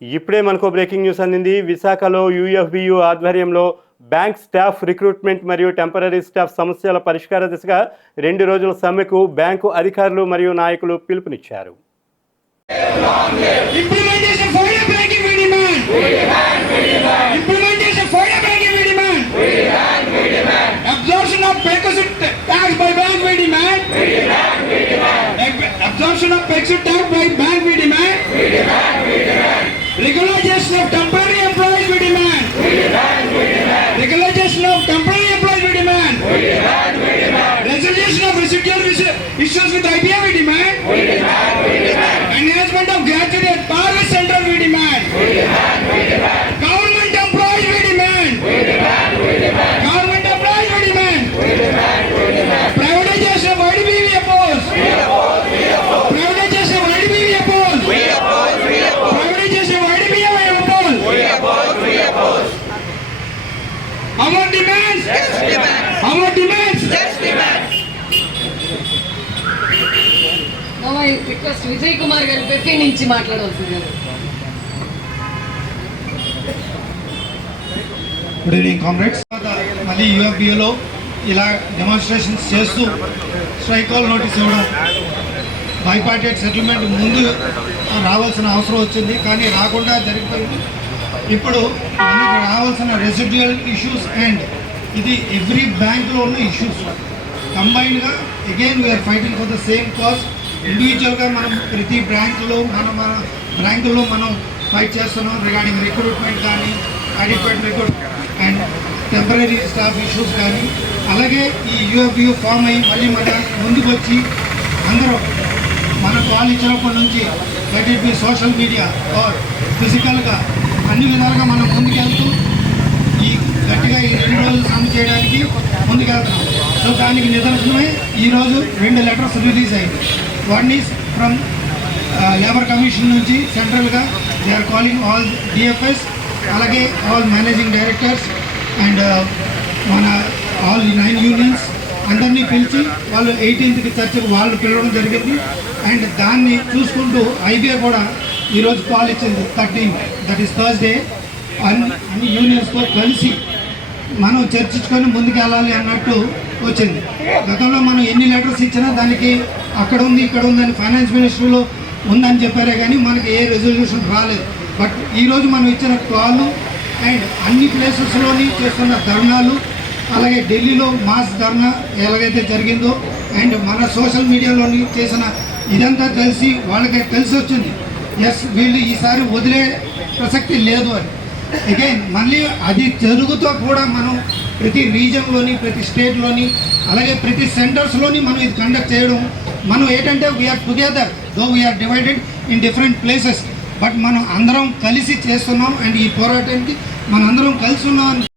ఇప్పుడే మనకు breaking news అందింది. విశాఖలో యూఎఫ్బియు ఆధ్వర్యంలో బ్యాంక్ స్టాఫ్ రిక్రూట్మెంట్ మరియు టెంపరరీ స్టాఫ్ సమస్యల పరిష్కార దిశగా 2 రోజుల సమ్మెకు బ్యాంకు అధికారులు మరియు నాయకులు పిలుపునిచ్చారు. Regularization of temporary employees we demand. Regularization of temporary employees we demand. Resolution of residual issues with IBM we demand. Enhancement of graduate power with central we demand. Government employees we demand. Government employees we demand. Privatization of IDB we oppose. Privatization of IDB we oppose. Privatization of IDB we oppose. Our demands. Our demands. Now I request Vijay Kumar garu Pepe నుంచి మాట్లాడాల్సింది. Good evening comrades. మళ్ళీ యూఎఫ్బిఏలో ఇలా demonstrations చేస్తూ strike call notice ఇవ్వడం, bipartite settlement ముందు రావాల్సిన అవసరం వచ్చింది కానీ రాకుండా జరిగిపోయింది. ఇప్పుడు మనకి రావాల్సిన రెసిడ్యువల్ ఇష్యూస్ అండ్ ఇది ఎవ్రీ బ్యాంక్లో ఉన్న ఇష్యూస్ కంబైన్డ్గా again we are fighting for the same cause. ఇండివిజువల్గా మనం ప్రతి బ్యాంకుల్లో మనం ఫైట్ చేస్తున్నాం రిగార్డింగ్ రిక్రూట్మెంట్ కానీ adequate recruit and temporary staff issues కానీ. అలాగే ఈ యూఎఫ్బియు ఫామ్ అయ్యి మళ్ళీ మన ముందుకు వచ్చి అందరూ మన కాల్ ఇచ్చినప్పటి నుంచి let it be social media or ఫిజికల్గా అన్ని విధాలుగా మనం ముందుకెళ్తూ ఈ గట్టిగా ఈ 2 రోజులు సమ్మె చేయడానికి ముందుకెళ్తున్నాం. సో దానికి నిదర్శనమై ఈరోజు 2 లెటర్స్ రిలీజ్ అయింది. One is from labour commission నుంచి సెంట్రల్గా they are calling all DFS, అలాగే ఆల్ మేనేజింగ్ డైరెక్టర్స్ అండ్ మన ఆల్ 9 యూనియన్స్ అందరినీ పిలిచి వాళ్ళు 18th చర్చకు వాళ్ళు పిలవడం జరిగింది. అండ్ దాన్ని చూసుకుంటూ ఐబీఐ కూడా ఈరోజు కాల్ ఇచ్చింది 13th, దట్ ఈస్ థర్స్డే. అన్ని యూనియన్స్తో కలిసి మనం చర్చించుకొని ముందుకెళ్ళాలి అన్నట్టు వచ్చింది. గతంలో మనం ఎన్ని లెటర్స్ ఇచ్చినా దానికి అక్కడ ఉంది ఇక్కడ ఉందని ఫైనాన్స్ మినిస్ట్రీలో ఉందని చెప్పారే కానీ మనకి ఏ రెజల్యూషన్ రాలేదు. బట్ ఈరోజు మనం ఇచ్చిన కాలు అండ్ అన్ని ప్లేసెస్లోని చేస్తున్న ధర్నాలు, అలాగే ఢిల్లీలో మాస్ ధర్నా ఎలాగైతే జరిగిందో అండ్ మన సోషల్ మీడియాలోని చేసిన ఇదంతా తెలిసి వాళ్ళకి తెలిసి వచ్చింది ఎస్ వీళ్ళు ఈసారి వదిలే ప్రసక్తి లేదు అని. అగైన్ మళ్ళీ అది జరుగుతూ కూడా మనం ప్రతి రీజన్లోని ప్రతి స్టేట్లోని అలాగే ప్రతి సెంటర్స్లోని మనం ఇది కండక్ట్ చేయడం, మనం ఏంటంటే we're together though we're divided in different places but మనం అందరం కలిసి చేస్తున్నాం. అండ్ ఈ పోరాటానికి మనందరం కలిసి ఉన్నామని